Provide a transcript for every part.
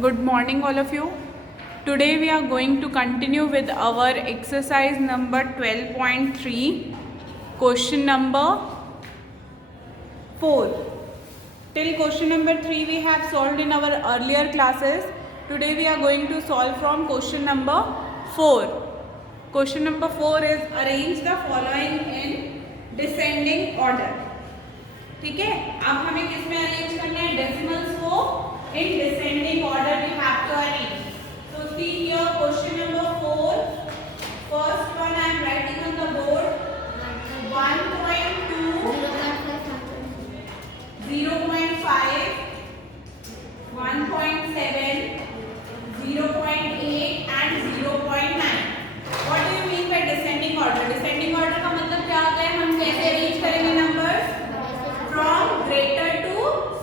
Good morning, all of you. Today we are going to continue with our exercise number 12.3, question number 4. Till question number 3 we have solved in our earlier classes. Today we are going to solve from question number 4. Question number 4 is arrange the following in descending order. ठीक है, अब हमें किस में arrange करना है? Decimals को in descending order we have to arrange. So see here question number 4. First one I am writing on the board. 1.2, 0.5, 1.7, 0.8 and 0.9. What do you mean by descending order? Descending order का मतलब क्या होता है? हम कैसे arrange करेंगे numbers? From greater to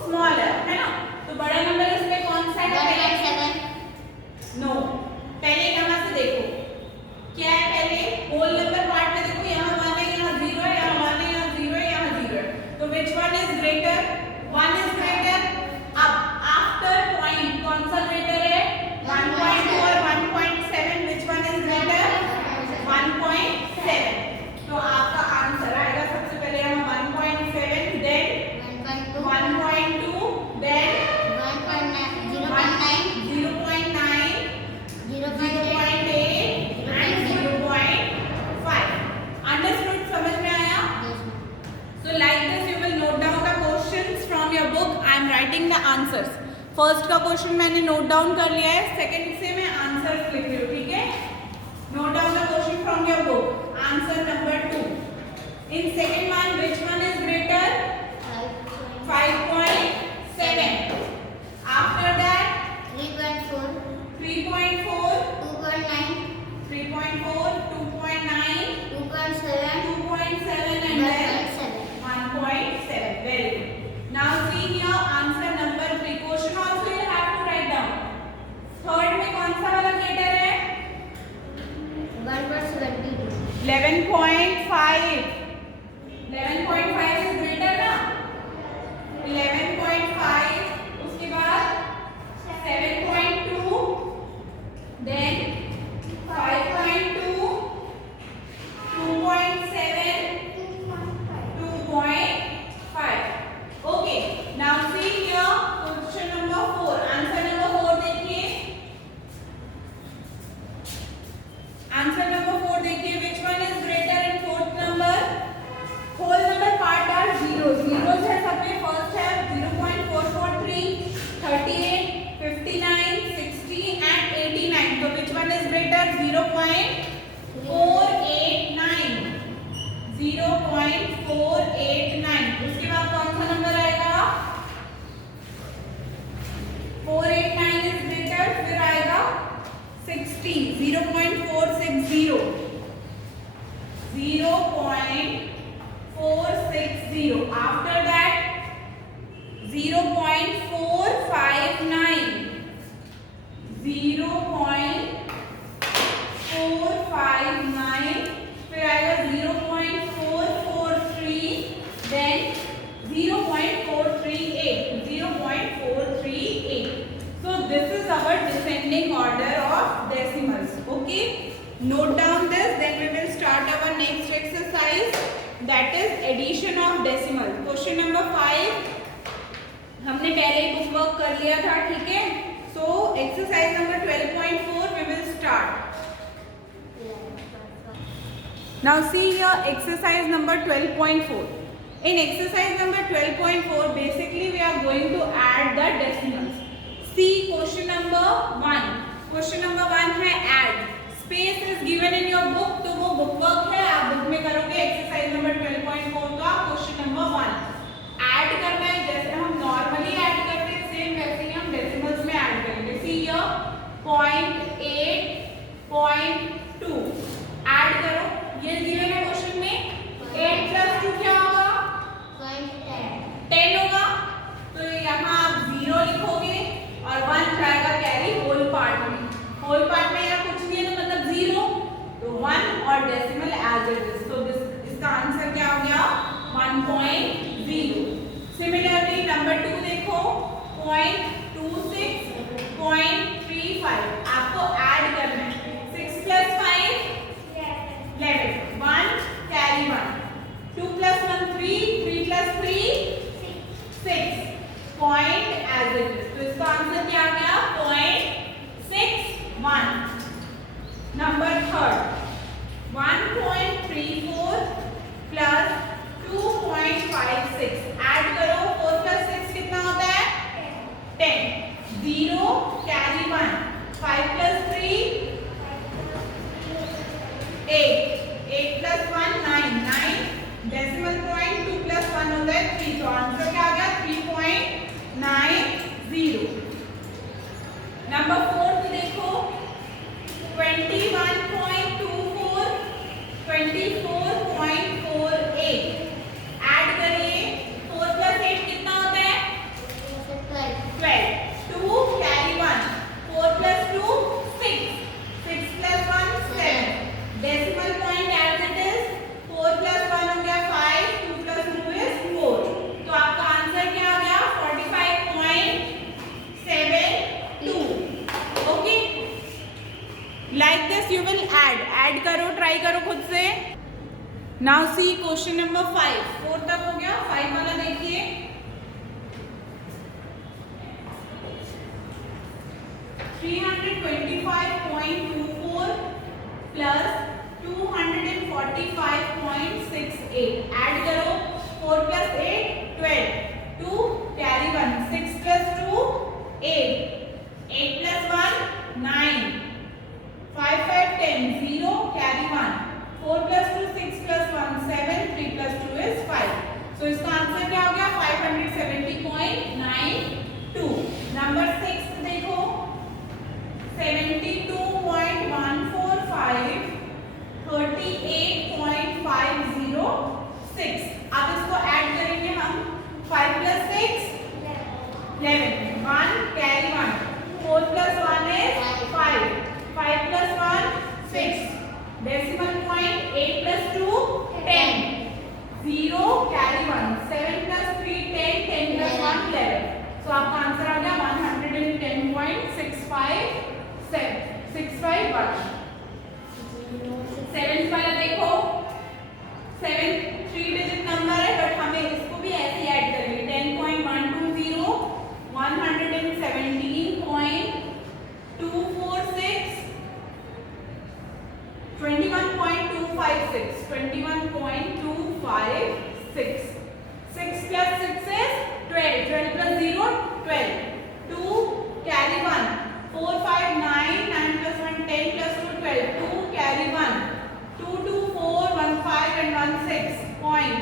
smaller, है ना? तो बड़ा नंबर इसमें कौन सा है? 7. नो, पहले यहाँ से देखो क्या है। पहले होल नंबर पार्ट में देखो, यहाँ 1 है, यहाँ 0 है, यहाँ 1 है, यहाँ 0 है, यहाँ 0 है। तो which one is greater? 1 is greater. अब after point कौन सा greater है? 1.2 और 1.7. which one is greater? 1.7. तो आपका आंसर आएगा सबसे पहले यहाँ 1.7, then 1.2, then 0.9, 0.8 and 0.5. Understood? समझ में आया? So like this you will note down the questions from your book. I am writing the answers. First का क्वेश्चन मैंने नोट डाउन कर लिया है, सेकंड से मैं आंसर्स लिख रही हूँ, ठीक है? Note down the question from your book. Answer number 2. In second one, which one is greater? 5.7. After that, 3.4, 3.4, 2.9, 2.7 and then 1.7. Very good. Now see here answer number 3. Question also you have to write down. Third में कौन सा वाला greater है? 11.5. 11.5 is greater ना? 11.5. उसके बाद 7.2, then 5.2, 2.7, 2.5. Okay. Now see here question number 4. Answer number 4 देखिए. Answer number 4 देखिए. Which one is greater in fourth number? Whole number part are zeros. Zeros है सब में. First है 0.443, 38, 59, 60 and 89. So which one is greater? 0.489. 0.489. उसके बाद कौन सा नंबर आएगा? 489 is greater. फिर आएगा 60. 0.460. 0.460. After that 0.459. 0.459. फिर आएगा 0.443. then 0.438. 0.438. So this is our descending order of decimals. Okay, note down this, then we will start our next exercise, that is addition of decimals. Question number 5 हमने पहले ही book work कर लिया था, ठीक है? So exercise number 12.4 we will start. Now see here exercise number 12.4. In exercise number 12.4 basically we are going to add the decimals. See question number 1. Question number 1 है add. Space is given in your book, तो वो book work है, आप book में करोगे exercise number 12.4 का question number 1. Add करना है, जैसे हम नॉर्मली ऐड करते हैं सेम वैसे ही हम डेसिमल्स में ऐड करेंगे. सी हियर 0.8, 0.2 ऐड करो. ये गिवन है क्वेश्चन में. 8 + 2 क्या होगा? 10 होगा. तो यहाँ आप 0 लिखोगे और 1 जाएगा कैरी होल पार्ट में. होल पार्ट में यहाँ कुछ नहीं है तो मतलब 0, तो 1 और डेसिमल एज इट इज. तो इसका आंसर क्या हो गया? 1.0. सिमिलरली नंबर 2 देखो 0.26 0.35 आपको ऐड करना है। 6 + 5 11, 1 carry 1, 2 + 1 3, 3 + 3 6, point as it is. तो इसका आंसर क्या आ गया? 0.61। नंबर थर्ड 1.34 + 2.56 ऐड करो। 4 + 6 कितना होता है? 10, 0 कैरी 1, 5 + 3 8, 8 + 1 9, 9 डेसिमल पॉइंट 2 + 1 होता है 3। तो आंसर क्या आ गया? 3.90। नंबर फोर्थ देखो 21.24 24.48 ऐड करिए। 4 + 8 कितना होता है? 12, 2 carry 1, 4 + 2 6, 6 + 1 7 decimal point as it is. 4 + 1 हो गया 5, 2 + 2 is 4। तो आपका आंसर क्या आ गया? 45.72। Okay, like this you will add करो, ट्राई करो खुद से। Now see question number 5। 4 तक हो गया, 5 वाला देखिए। 325.24 + 245.68 ऐड करो। 4 + 8 12, 2 कैरी 1, 6 + 2 8, 8 + 1 9, 5 5 10 0 कैरी 1, 4 + 2 6 + 1 7, 3 + 2 is 5। सो इसका आंसर क्या हो गया? 570.92। नंबर 6 देखो 72.145 38.506। अब इसको ऐड करेंगे हम। 5 + 6 11, 1 carry 1, 4 + 1 is 5, 5 + 1 6 decimal point 8 + 2 10, 0 carry 1, 7 + 3 10, 10 + 1 11। सो आपका आंसर आ गया 110.651। 7 वाला देखो 7 3 डिजिट नंबर है बट हमें इसको भी ऐसे ही ऐड करेंगे। 10.120 117.246 21.256 21.256 6 + 6 is 12, 12 + 0 12, 2 carry 1, 4 5 9, 9 + 1 10 + 2 12, 2 carry 1, 2 2 4 1 5 and 1 6 point,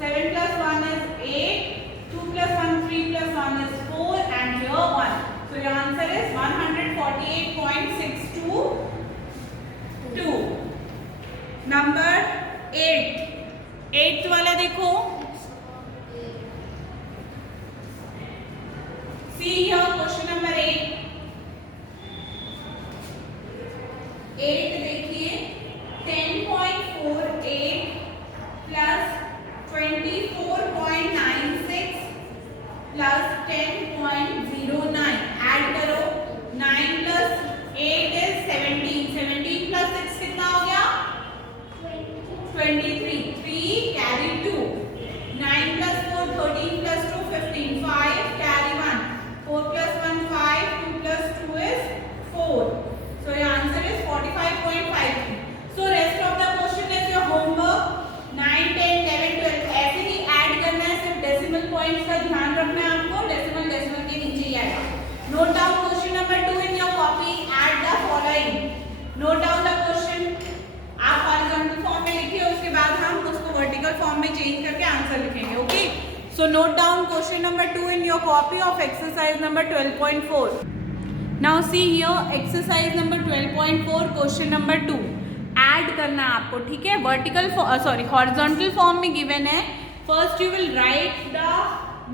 7 + 1 is 8, 2 + 1 3 + 1 is 4 and here 1. So your answer is 148.622. Number 8 8th वाला देखो। See here question number 8 देखिए 10.48 + 24.96 + 10.09 ऐड करो। 9 + 8 is 17, 17 + 6 कितना हो गया? 23, 3 carry 2, 9 + 4 13 + 2 15, 5 carry 1, 4 + 1 5, 2 + 2 is 4. So your answer is 45.53. So rest of the question is your homework. 9 10 11 12 ऐसे ही add करना है। सिर्फ डेसिमल पॉइंट्स का ध्यान रखना है आपको। डेसिमल डेसिमल के नीचे ही आएगा। Note down question number 2 in your copy. Add the following. Note down the question. आप हॉरिजॉन्टल फॉर्म में लिखिए, उसके बाद हम उसको वर्टिकल फॉर्म में चेंज करके आंसर लिखेंगे। Okay, so note down question number 2 in your copy of exercise number 12.4. Now see here exercise number 12.4 question number 2 add करना है आपको। ठीक है, वर्टिकल हॉरिजॉन्टल फॉर्म में गिवन है। First you will write the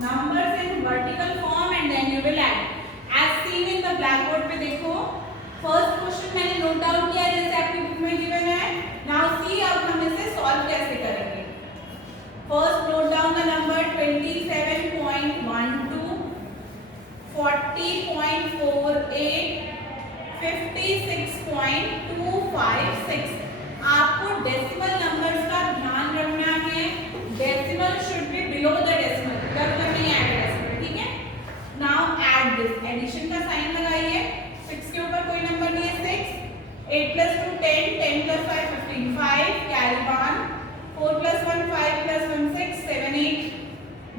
numbers in vertical form and then you will add as seen in the blackboard पे। देखो first question मैंने नोट डाउन किया जैसे आपकी बुक में गिवन है। नाउ सी अब हम इसे सॉल्व कैसे करेंगे। First note down the number 27.12 40.48 11.256। आपको डेसिमल नंबर्स का ध्यान रखना है, decimal should be below the decimal, इधर उधर नहीं ऐड डेसिमल, ठीक है। नाउ ऐड दिस, एडिशन का साइन लगाइए। 6 के ऊपर कोई नंबर नहीं है, 6, 8 plus 2 10, 10 plus 5 15, 5 carry 1, 4 plus 1 5 plus 1 6, 7 8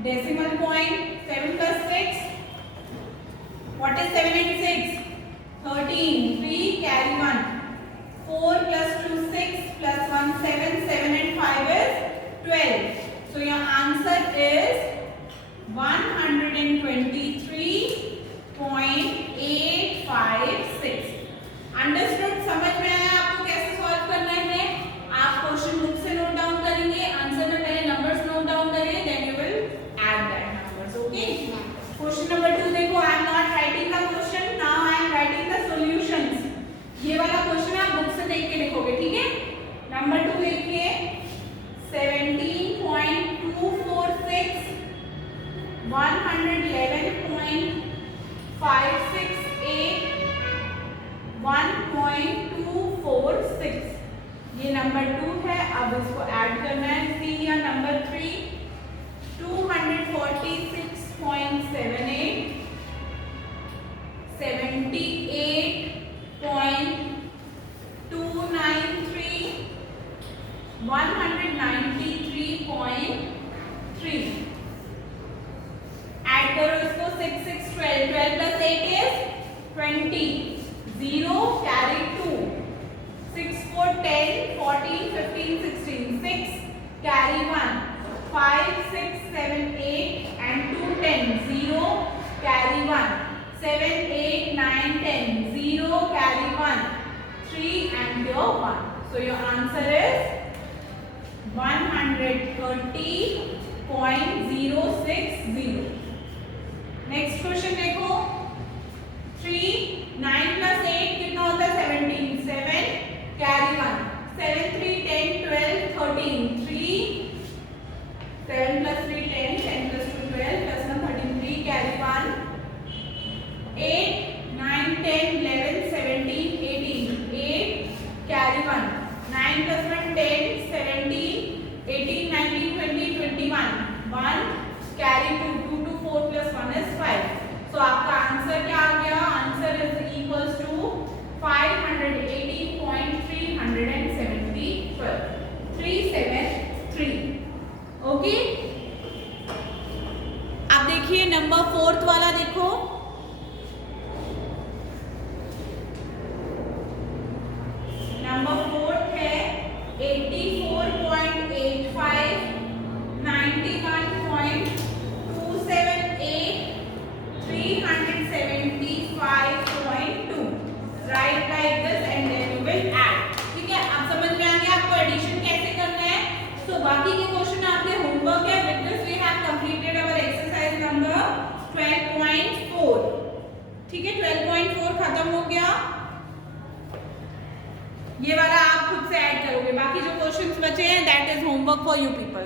decimal point, 7 plus 6, what is 7 and 6? 13, 3 carry 1, 4 plus 2 6 plus 1 7, 7 and 5 is 12. So your answer is 123.856. Understood, समझ में आया आपको कैसे सॉल्व करना है? आप क्वेश्चन बुक से नोट डाउन करेंगे, आंसर में पहले नंबर्स नोट डाउन करेंगे, then you will add that numbers, okay. Question number 2 देखो, I am not writing the question, now I am writing the solutions. ये वाला क्वेश्चन आप बुक से देख के लिखोगे, ठीक है। नंबर 2 देखिए, 17.246 111.568 1.246, ये नंबर 2 है। अब इसको ऐड करना है। सी या नंबर 3 246.78 78.293 193.3। ऐड करो इसको, 6 6 12, 12 plus 8 is 20, 0 carry 2, 6 4 10, 14 15 16, 6 carry 1, 5 6 7 8 and 2 10, 0 carry 1, 7 8 9 10, 0 carry 1, 3 and your 1. So your answer is 130.060. Next question देखो, 3 9 plus 8 कितना होता है? 17, 7 carry 1, 7 3 10 12 13, 3 7 plus 3 10, 10 plus 2 12 plus 1 13, 3 carry 1, 8 9 10 11 17 18, 8 carry 1, 9 plus 1 10 17 18 19 20 21, 1 carry 2, 2 to 4 plus 1 is 5. So आपका आंसर क्या आ गया? Answer is equals to 580.373. Okay, अब देखिए नंबर 4 वाला देखो, नंबर 4 है 84.85 91.278 375.2. Right like this and then you will add, ठीक है। आप समझ में आ गया आपको एडिशन कैसे करना है। सो बाकी के क्वेश्चन आपके होमवर्क है। With this we have completed our exercise number 12.4, ठीक है। 12.4 खत्म हो गया। ये वाला आप खुद से ऐड करोगे, बाकी जो क्वेश्चंस बचे हैं that is homework for you people.